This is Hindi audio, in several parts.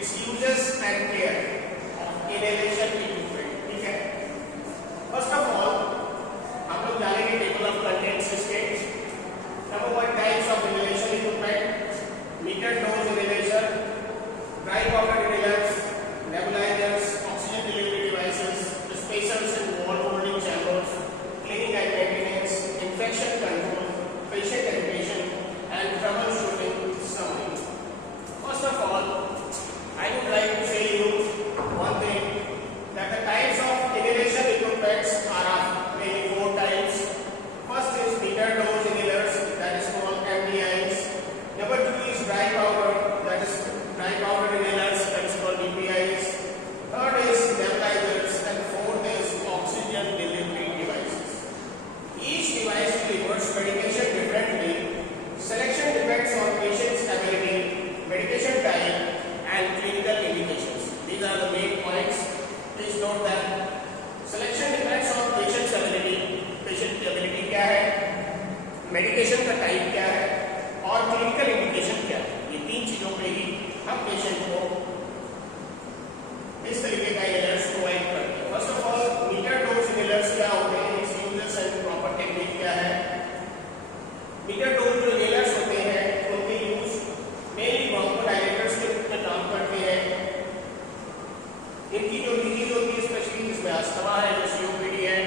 It's uses and care of inhalation equipment. ठीक है, फर्स्ट ऑफ ऑल हम लोग जानेंगे टेबल ऑफ कंटेंट्स इसके। Number 1 types of inhalation equipment, meter dose inhalation, dry powder inhalers, nebulizers, oxygen delivery devices, spacers and wall holding chambers, cleaning and maintenance, infection control, patient education and troubleshooting summary. First of all, I would like to say you one thing, that the types of inhalation equipments are of mainly 4 types. First is meter dose inhalers, that is called MDIs. Number 2 is dry powder, that is dry powder inhalers, that is called DPIs. Third is nebulizers and fourth is oxygen delivery devices. Each device delivers medication differently. Selection depends on patient's ability, medication type and clinical indications. These are the main points. Please note that selection depends on patient's ability. Patient की ability क्या है, मेडिकेशन का टाइप क्या है और क्लिनिकल इंडिकेशन क्या है। ये 3 चीजों पे ही हम पेशेंट को इस तरीके का इनहेलर्स प्रोवाइड करते हैं। First of all meter dose inhalers क्या होते हैं, इसकी यूजेस एंड प्रॉपर टेक्निक क्या है। मीटर डोज जो इनहेलर्स होते हैं उनके यूज मेनली ब्रोंकोडायलेटर्स के रूप में काम करते हैं। इनकी जो डिजीज होती है स्पेशली इसमें अस्थमा है, जो सीओपीडी है,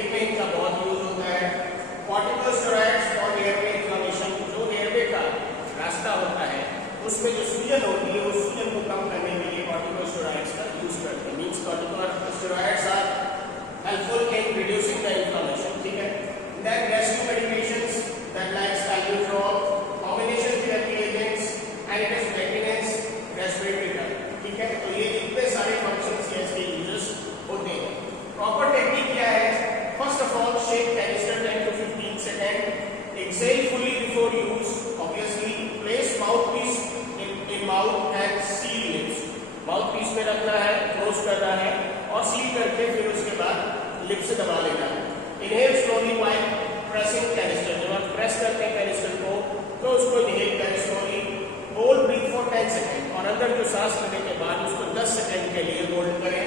इनमें इनका बहुत यूज होता है। कॉर्टिकोस्टेरॉइड्स और एयरवे इन्फ्लेमेशन, जो एयरवे का रास्ता होता है उसमें जो सूजन होती है उस सूजन को कम करने के लिए कॉर्टिकोस्टेरॉइड्स का यूज करते हैं। Means corticosteroids are helpful in reducing the inflammation. ठीक है, then rescue medications that like salbutamol, combination therapy agents and it is maintenance respiratory drug. ठीक है, तो ये इतने सारे फंक्शंस या इसके यूजेस होते हैं। प्रॉपर टेक्निक क्या है, first of all shake canister 10 to 15 second, exhale fully before use, obviously place mouthpiece in mouth and seal lips. Mouthpiece में रखना है, क्लोज करना है और सील करके फिर उसके बाद लिप से दबा लेना है। Inhale slowly while pressing canister, जब आप प्रेस करते हैं कैनिस्टर को तो उसको इनहेल करें slowly. Hold breath for 10 second और अंदर जो सांस लेने के बाद उसको 10 सेकंड के लिए होल्ड करें।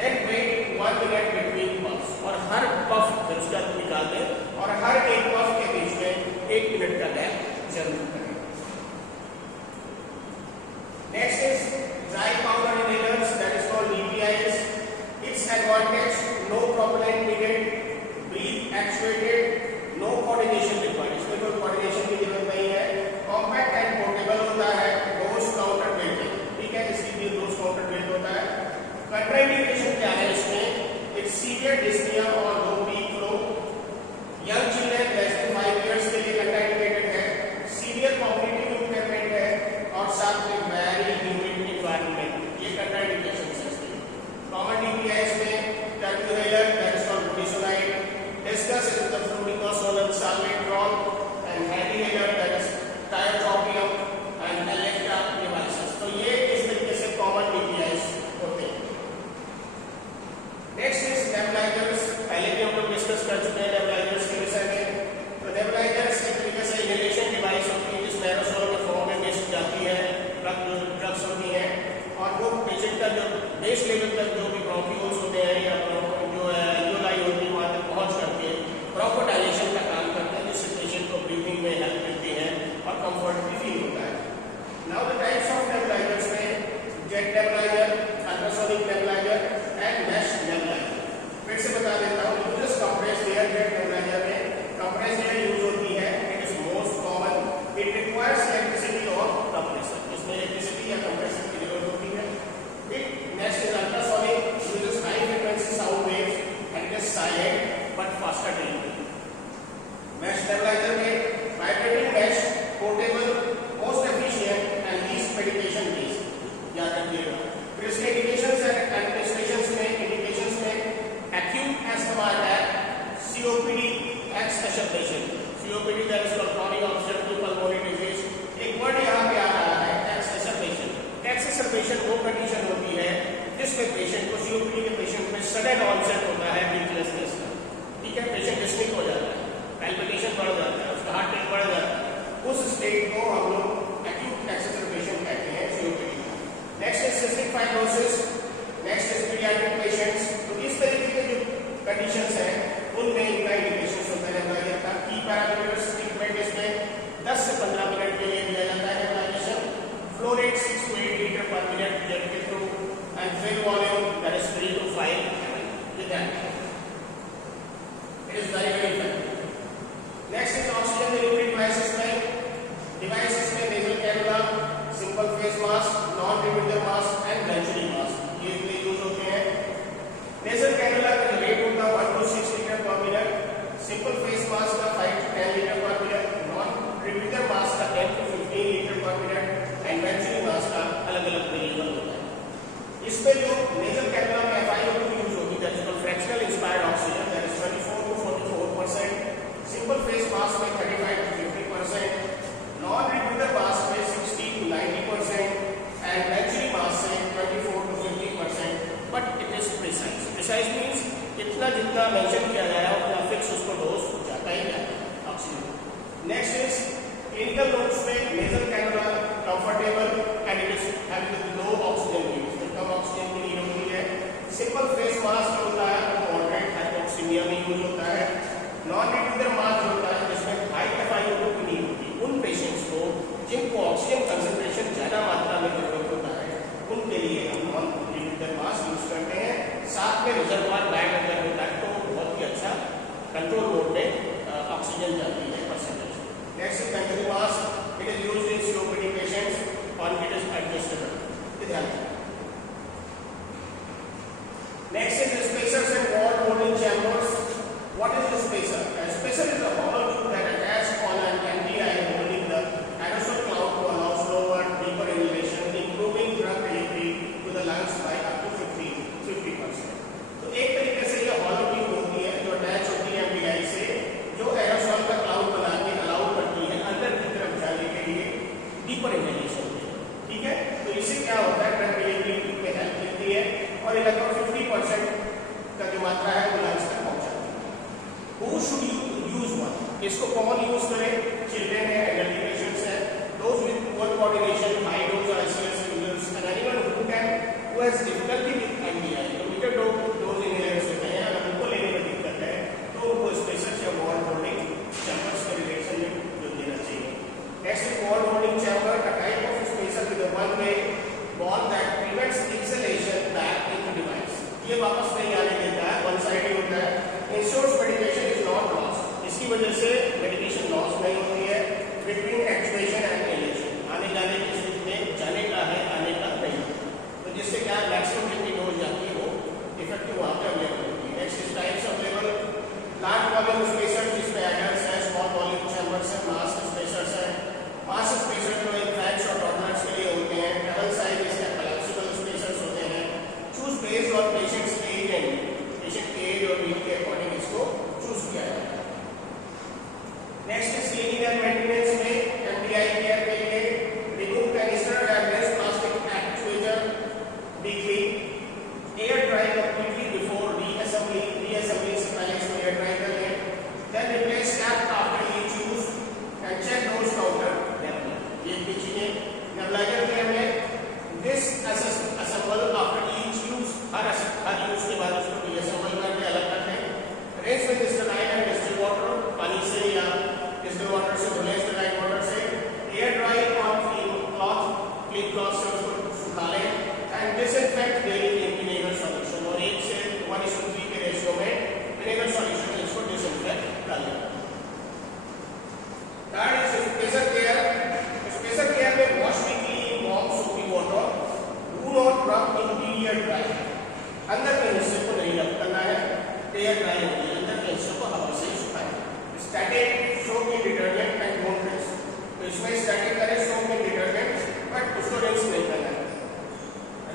Then wait 1 minute between puffs, और हर पफ फिर उसका निकाल दें और हर एक पफ के बीच में 1 मिनट का गैप जरूर करें। Next is dry powder inhalers, that is called DPIs. Its advantage: no propellant needed, breathe actuated, no coordination required. इसमें कोई coordination की जरूरत नहीं है। Compact and portable होता है, dose counterweight। ठीक है, इसकी भी dose counterweight होता है। Contraindication क्या है इसमें? It's severe dyspnea or low peak flow. Young children less than 5 years के लिए contraindicated है। Severe cognitive impairment है और साथ में very humid environment, ये contraindications है इसके। Common DPIs में terbuinol, that is called budesonide, discuss is the fluticasone salmeterol, and hydrolol, that is tiotropium and Electra devices। तो ये इस तरीके से common DPIs होते हैं। Next is nebulizers, पहले भी हम लोग डिस्कस कर चुके हैं nebulizers के विषय में। तो nebulizers एक तरीके से इनहेलेशन डिवाइस होती है जिसमें एरोसोल के फॉर्म में बेस जाती है, ड्रग्स होती है और वो पेशेंट का जो बेस लेवल तक जो भी ब्रोंक्यूल्स होते हैं या जो एल्वियोलाई होती है वहाँ तक पहुँच करके प्रॉपर डायलेशन का काम करते हैं, जिससे पेशेंट को ब्रीथिंग में हेल्प मिलती है और कंफर्ट भी फील होता है। Now the types of nebulizers में jet nebulizer, ultrasonic nebulizer and mesh nebulizer. फिर से बता देता हूँ, uses compressed air jet nebulizer में कंप्रेस्ड एयर यूज होती है। It is most common, it requires electricity और कंप्रेसर, इसमें इलेक्ट्रिसिटी या कंप्रेसर की जरूरत होती है। Next is ultrasonic, uses high frequency sound waves and it is silent but faster delivery. Mesh nebulizer में vibrating mash, portable, most efficient and least medication based. याद रखिएगा। फिर इसके इंडिकेशंस एंड एडमिनिस्ट्रेशंस में acute asthma attack, COPD, exacerbation, COPD that is called chronic obstructive pulmonary disease। एक वर्ड यहाँ पे आ रहा है exacerbation। exacerbation वो कंडीशन होती है जिसमें पेशेंट को, COPD के पेशेंट में सडन ऑनसेट होता है ब्रीथलेसनेस का। ठीक है, पेशेंट डिस्निक हो जाता है, पैल्पिटेशन बढ़ जाता है, उसका हार्ट रेट बढ़ जाता है। उस स्टेट को हम लोग acute exacerbation कहते हैं COPD। Next is cystic fibrosis, next is paediatric patients. तो इस तरीके के जो कंडीशंस हैं उनमें इनका इंडिकेशन होता है नेबुलाइजर का। की पैरामीटर्स ट्रीटमेंट इसमें 10 से 15 मिनट के लिए दिया जाता है nebulization. Flow rate 6 to 8 litre per minute jet के through and fill volume that is 3 to 5 with that. It is very effective. Next is oxygen delivery devices में nasal cannula, simple face mask, non-rebreather mask and venturi mask ये इतने यूज होते हैं। nasal cannula का रेट होता है 1 to 6 litre per minute, simple face mask का 5 to 10 litre per minute, non-rebreather mask का 10 to 15 litre per minute and venturi mask का अलग-अलग वेरिएबल होता है। इसमें जो nasal cannula में FiO2 यूज होती है that is fractional inspired oxygen that is 24 to 44%, simple face mask में 35 to 50%, non-rebreather मास्क में 60 to 90% एंड venturi मास्क से 24 to 50%, but it is precise. Precise means इतना जितना मेंशन किया गया है उतना फिक्स उसको डोज जाता ही जाता है oxygen. Next is clinical notes में nasal cannula comfortable and it is having low oxygen need, कम ऑक्सीजन की नीड होती है। सिंपल फेस मास्क होता है वो मॉडरेट हाइपोक्सीमिया में यूज होता है। नॉन-rebreather मास्क होता है जिसमें हाई FiO2 की नीड होती है। उन पेशेंट्स को जिनको ऑक्सीजन कंसंट्रेशन ज्यादा मात्रा में जरूरत होता है उनके लिए हम नॉन-rebreather मास्क यूज करते हैं। साथ में रिजर्वॉयर बैग अगर होता है तो बहुत ही अच्छा कंट्रोल मोड में ऑक्सीजन जाती है percentage. Next is venturi mask, it is used in COPD patients और इट इज एडजस्टेबल। ध्यान रखें। Next is spacers and wall holding chambers. What is a spacer? A spacer is a hollow tube that attached on an MDI holding the aerosol cloud to allow slower, deeper inhalation, improving drug delivery to the lungs by up to 50%. तो एक तरीके से ये hollow tube होती है जो अटैच होती है MDI से, जो aerosol का क्लाउड बना के अलाउ करती है अंदर की तरफ जाने के लिए डीपर इनहेलेशन के। ठीक है, तो इससे क्या होता है ड्रग डिलीवरी में हेल्प मिलती है और लगभग 50% का जो मात्रा है वो लंग्स तक पहुंचाती है। Who should use one? इसको कौन यूज करे? चिल्ड्रन है, एल्डरली पेशेंट्स है, those with poor coordination, high dose or ICS users, and anyone who has difficulty with MDI, तो मीटर डोज इनहेलर्स होते हैं, अगर उनको लेने में दिक्कत है तो उनको स्पेसर्स या वॉल होल्डिंग चैम्बर्स के रिलेशन में जो देना चाहिए। Next is wall holding chamber, a type of spacer with a one-way wall that prevents exhalation back into device। ये वापस नहीं आने देता है, वन साइड होता है। Ensures medication is not lost, इसकी वजह से मेडिकेशन लॉस नहीं होती है बिटवीन एक्चुएशन एंड इनहेलेशन। आने जाने की स्थिति में जाने का है, आने का नहीं, तो जिससे क्या मैक्सिमम जितनी डोज जाती है वो इफेक्टिव वहाँ पे अवेलेबल होती है। Next is types available, large volume spacer जिसमें एडल्ट्स है, स्मॉल वॉल्यूम चैम्बर्स है, मास स्पेसर्स है। मास स्पेसर जो इन्फेंट्स और टॉडलर्स के लिए होते हैं, डबल साइज इसके कोलैप्सिबल स्पेसर्स होते हैं। Choose based on patients age and patient के एज और नीड के अकॉर्डिंग इसको चूज किया जाता है। Next is cleaning and maintenance में MDI केयर के लिए रिमूव कैनिस्टर या लेस प्लास्टिक एक्चुएटर, डीक्लीन, air dry completely before reassembly से पहले इसको एयर ड्राई कर लें। Then replace cap after each use and check dose counter level. ये भी चीजें नेबुलाइजर के में this assemble after each use, हर यूज के बाद उसको रीअसेंबल करके अलग कर दें। Rinse with sterile and distil water, पानी से या डिस्टिल वाटर से धुले, स्टेराइल वाटर से। Air dry on clean cloth से उसको सुखा लें and disinfect daily in vinegar solution, और 1 से 1:3 के रेशियो में विनेगर सॉल्यूशन में इसको डिसइंफेक्ट डालें। Third is spacer care. Spacer care में वॉश वीकली इन वार्म सोपी वाटर, डू नॉट रब इंटीरियर ड्राई, अंदर के हिस्से को नहीं रब करना है, एयर ड्राई होगी, अंदर के हिस्से को हवा से सुखाएं। Static soap in detergent and don't rinse, तो इसमें स्टैटिक करें सोप इन डिटर्जेंट बट उसको रिंस नहीं करना है।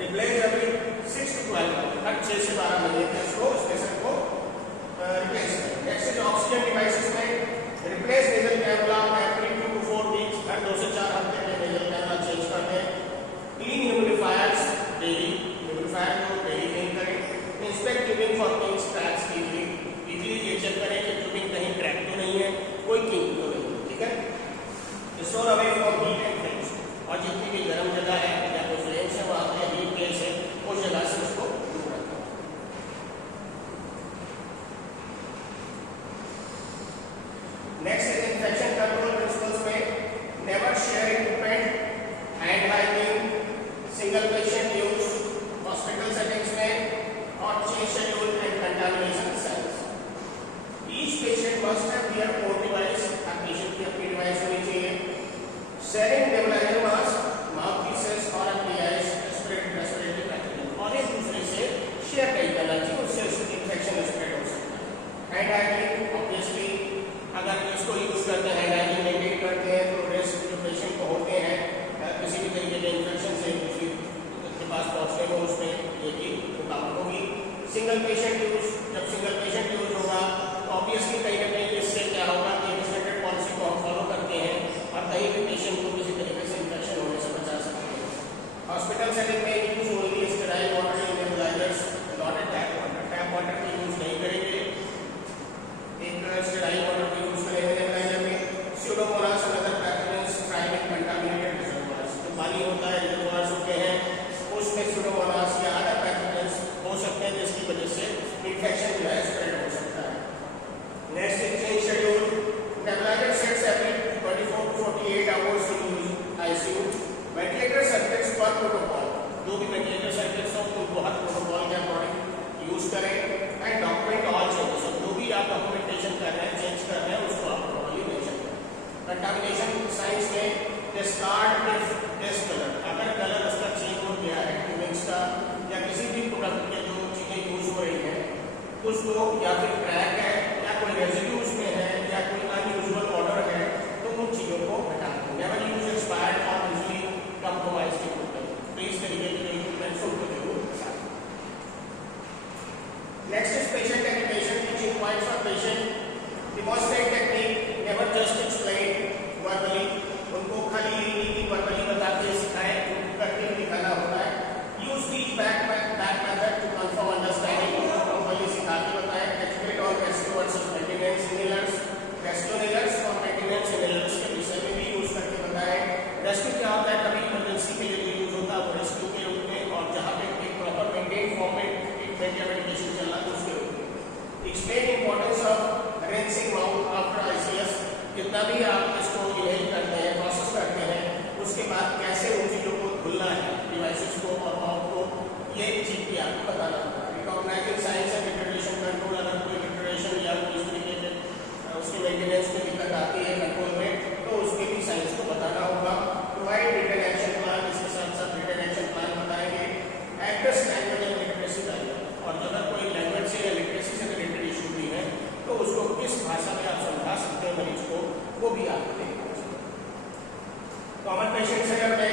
रिप्लेस एवरी 6 to 12 मंथ, हर 6 से 12 महीने में इसको स्पेसर को रिप्लेस करें। नेक्स्ट इज ऑक्सीजन डिवाइसेस में replace nasal cannula every 2 to 4 weeks, हर 2 से 4 हफ्ते में नेजल कैनुला चेंज कर दें। क्लीन ह्यूमिडिफायर्स डेली, ह्यूमिडिफायर को डेली क्लीन करें। Inspect tubing for Kings cracks weekly, ये चेक करें कि ट्यूबिंग कहीं क्रैक तो नहीं है, कोई किंग तो नहीं, ठीक है। Store away from heat and flames, और जितनी भी गर्म जगह है या कोई फ्लेम्स है वहाँ पे हीट के जगह से उसको दूर रखें। Next is infection control principles में never share equipment, hand hygiene, single patient use, hospital settings में और change schedule and contamination cells. Each patient must have their own device, हर पेशेंट की अपनी डिवाइस होनी चाहिए। Sharing nebulizer mask, mouthpieces और रेस्पिरेटरी पैकेजिंग और एक दूसरे से शेयर नहीं करना चाहिए, उससे उसकी इन्फेक्शन स्प्रेड हो सकता है। हैंड हाइजीन ऑब्वियसली अगर इसको यूज करते हैं, हैंड हाइजीन मेंटेन करते हैं तो रिस्क जो पेशेंट को होते हैं किसी भी तरीके के इन्फेक्शन से किसी के पास पहुंचने को उसमें ये की रुकावट होगी। सिंगल पेशेंट यूज, जब सिंगल पेशेंट यूज होगा तो ऑब्वियसली कहीं ना कहीं इससे क्या होगा कि डिस्ट्रिक्टेड पॉलिसी को हम फॉलो करते हैं और कहीं भी पेशेंट को किसी तरीके से इन्फेक्शन होने से बचा सकते हैं। हॉस्पिटल सेटिंग में use only sterile water in nebulizers, not a tap water. Tap water का यूज नहीं करेंगे, एक स्टेराइल वाटर का यूज करेंगे नेबुलाइजर में। स्यूडोमोनास और other pathogens thrive in contaminated reservoirs, जो पानी होता है रिजर्वोयर्स होते हैं उसमें स्यूडोमोनास या अदर पैथोजेंस हो सकते हैं जिसकी वजह से इन्फेक्शन जो है स्प्रेड हो सकता है। Next is change schedule, nebulizer sets every 24 to 48 hours to use ICU. Ventilator circuits पर प्रोटोकॉल, जो भी वेंटिलेटर सर्किट्स हो उनको हर प्रोटोकॉल के अकॉर्डिंग यूज करें एंड डॉक्यूमेंट ऑल चेंजेस, जो भी आप डॉक्यूमेंटेशन कर रहे हैं चेंज कर रहे हैं उसको आप प्रॉपर्ली मेंशन करें। कंटामिनेशन साइंस में डिस्कार्ड इफ दिस कलर, अगर कलर उसका चेंज हो गया है ट्यूबिंग्स का या किसी भी प्रोडक्ट के जो चीजें यूज हो रही हैं उसको या फिर क्रैक है या कोई रेजिड्यू उसमें है या कोई अनयूजुअल ऑर्डर है तो उन चीजों को हटा दें। नेवर यूज एक्सपायर्ड और यूजली कंप्रोमाइज इक्विपमेंट, तो इस तरीके के इक्विपमेंट्स उनको जरूर हटा दें। Next is patient education, teaching points for patient. Demonstrate technique, never just explain verbally, उनको खाली रीडिंग वर्बली बता के सिखाएं, उनको करके भी दिखाना होता है। Use teach back method to confirm understanding, उनको प्रॉपर्ली सिखा के बताएं। Educate on rescue versus maintenance inhalers, rescue inhalers और मेंटेनेंस इनहेलर्स के विषय में भी यूज करके बताएं। रेस्क्यू क्या होता है, कभी इमरजेंसी के लिए यूज होता है वो रेस्क्यू के रूप में, और जहाँ पे एक प्रॉपर मेंटेन फॉर्म में ट्रीटमेंट या मेडिकेशन चल रहा है उसके रूप में। Explain importance of rinsing mouth after ICS, जितना भी आप इसको इनहेल करते हैं प्रोसेस करते हैं उसके बाद कैसे उन चीज़ों को धुलना है डिवाइसेस को और माउथ को, ये चीज भी आपको बताना होगा। रिकॉग्नाइजिंग साइंस एंड डिटरेशन कंट्रोल, अगर कोई डिटरेशन या इस तरीके से उसके मेंटेनेंस में दिक्कत आती है कंट्रोल में तो उसके भी साइंस को बताना होगा। प्रोवाइड रिटन एक्शन प्लान, इसके साथ साथ रिटन एक्शन प्लान बताएंगे। Address language and literacy dialogue, और अगर कोई लैंग्वेज से या लिटरेसी से रिलेटेड इशू भी है तो उसको किस भाषा में आप समझा सकते हैं मरीज को, वो भी आपको देखना चाहिए। कॉमन पेशेंट सेटअप में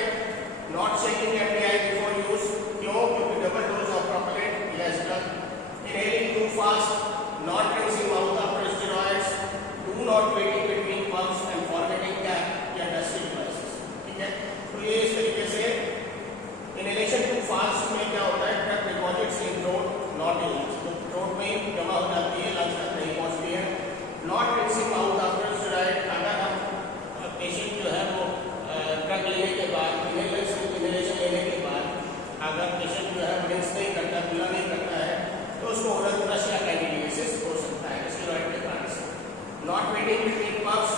not checking FDI before use, क्यों? क्योंकि double dose of propellant less drug, inhaling too fast, not rinsing mouth after steroids, do not waiting between pumps and forgetting cap या डस्टी डिवाइसेस। ठीक है, तो ये इस तरीके से इनहेलेशन टू फास्ट में क्या होता है, drug deposits in throat not in lungs, तो थ्रोट में जमा हो जाती है, लंग्स तक नहीं पहुंचती है। Not rinsing mouth after steroid, अगर हम पेशेंट जो है वो ड्रग लेने के बाद इनहेलेशन लेने के बाद अगर पेशेंट जो है रिंस नहीं करता, खुला नहीं करता है तो उसको ओरल फ्लश या कैंडिडियासिस हो सकता है स्टेरॉइड के कारण से। नॉट वेटिंग बिटवीन पम्प्स,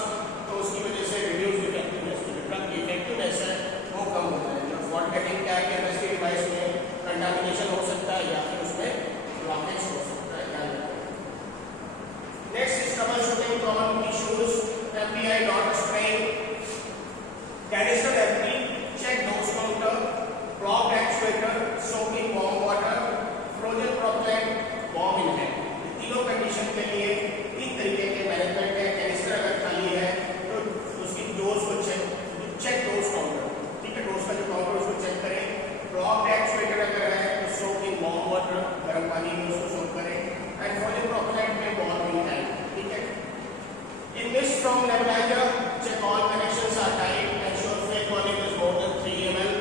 तो उसकी वजह से रिड्यूस इफेक्टिवनेस, ड्रग की इफेक्टिवनेस है वो कम हो जाएगी। फॉरगेटिंग कैप या डस्टी डिवाइस में कंटामिनेशन हो सकता है या फिर उसमें ब्लॉकेज हो सकता है, ध्यान रखें। Next is trouble shooting common issues, FDI not spraying, canister empty, check dose counter, plug actuator, soaking warm water, frozen propellant, bomb in hand. तीनों कंडीशन के लिए तीन तरीके के मैनेजमेंट है। कैनिस्टर अगर खाली है तो उसकी डोज को चेक डोज काउंटर, ठीक है, डोज का जो काउंटर उसको चेक करें। प्लॉग एक्चुएटर अगर है तो सोकिंग वार्म वाटर, गर्म पानी में उसको सोक करें। एंड फ्रोजन प्रोपेलेंट में बॉम्ब इन हैंड, ठीक है। In this from nebuliser, check all connections are tight, ensure fake volume is more than 3 ml,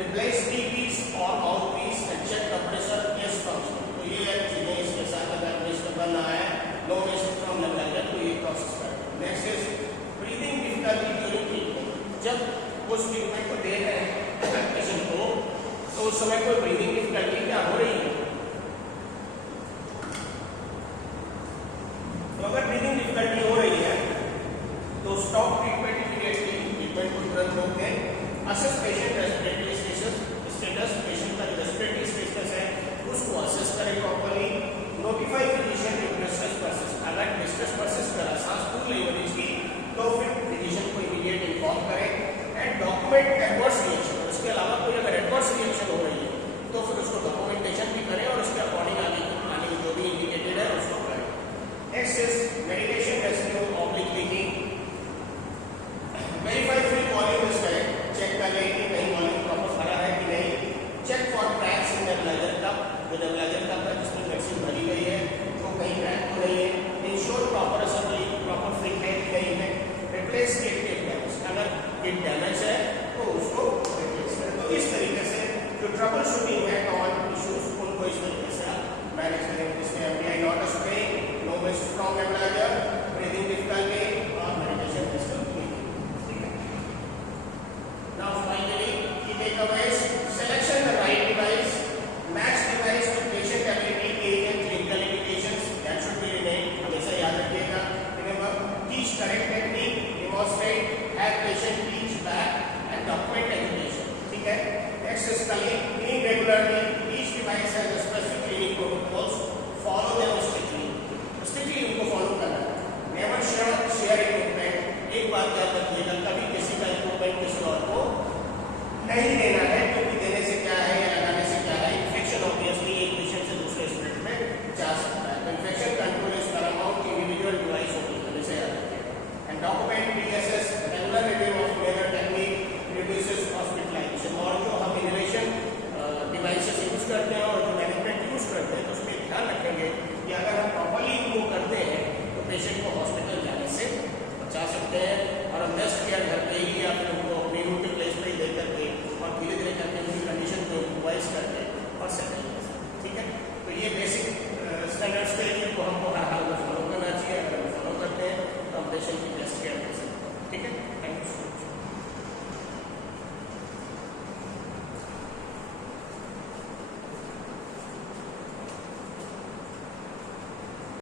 replace T-piece or mouthpiece and check the pressure is functional। तो ये चीजें इसके साथ अगर मिस करना है नो मिस फ्रॉम नेबुलाइजर तो ये प्रोसेस करें। Next is breathing difficulty during treatment, जब उस ट्रीटमेंट को दे रहे हैं पेशेंट को तो उस समय कोई ब्रीदिंग डिफिकल्टी क्या हो रही है, तो अगर ब्रीदिंग डिफिकल्टी हो रही है तो स्टॉप ट्रीटमेंट इमीडिएटली, ट्रीटमेंट को तुरंत रोक दें। Assess patient respiratory status, patient का जो रेस्पिरेटरी स्टेटस है उसको असेस करें properly. Notify physician if distress persist, अगर डिस्ट्रेस परसिस्ट करा, सांस फूल रही मरीज की, तो फिर फिजिशियन को इमीडिएट इन्फॉर्म करें। एंड डॉक्यूमेंट एडवर्स रिएक्शन, उसके अलावा कोई अगर एडवर्स रिएक्शन हो रही है तो फिर उसको डॉक्यूमेंटेशन भी करें और उसके अकॉर्डिंग आगे जो भी इंडिकेटेड है उसको करें। Next is medication rescue oblique leaking, verify fill volume is correct, check करें कि कहीं वॉल्यूम प्रॉपर भरा है कि नहीं। Check for cracks in nebulizer cup, जो नेबुलाइजर कप है जिसमें मेडिसिन भरी गई है वो कहीं क्रैक तो नहीं है। Ensure proper assembly, proper fit है कि नहीं है। रिप्लेस किट इफ डैमेज, अगर किट डैमेज है तो उसको रिप्लेस करें। तो इस तरीके से जो ट्रबल शूटिंग है कॉमन इश्यूज उनको इस तरीके से आप मैनेज करेंगे, जिसमें MDI not a spraying, no miss from nebulizer, breathing difficulty और मेडिकेशन डिस्टर्ब। ठीक है, now finally key takeaways, selection the right device, match device with patient ability, age and clinical indications, that should be remained, हमेशा याद रखिएगा। Remember, teach correct technique, demonstrate, have patient teach back and document education, ठीक है। Next is clean regularly, each device has a specific cleaning protocols, follow them strictly, strictly उनको follow करना है। Never share it with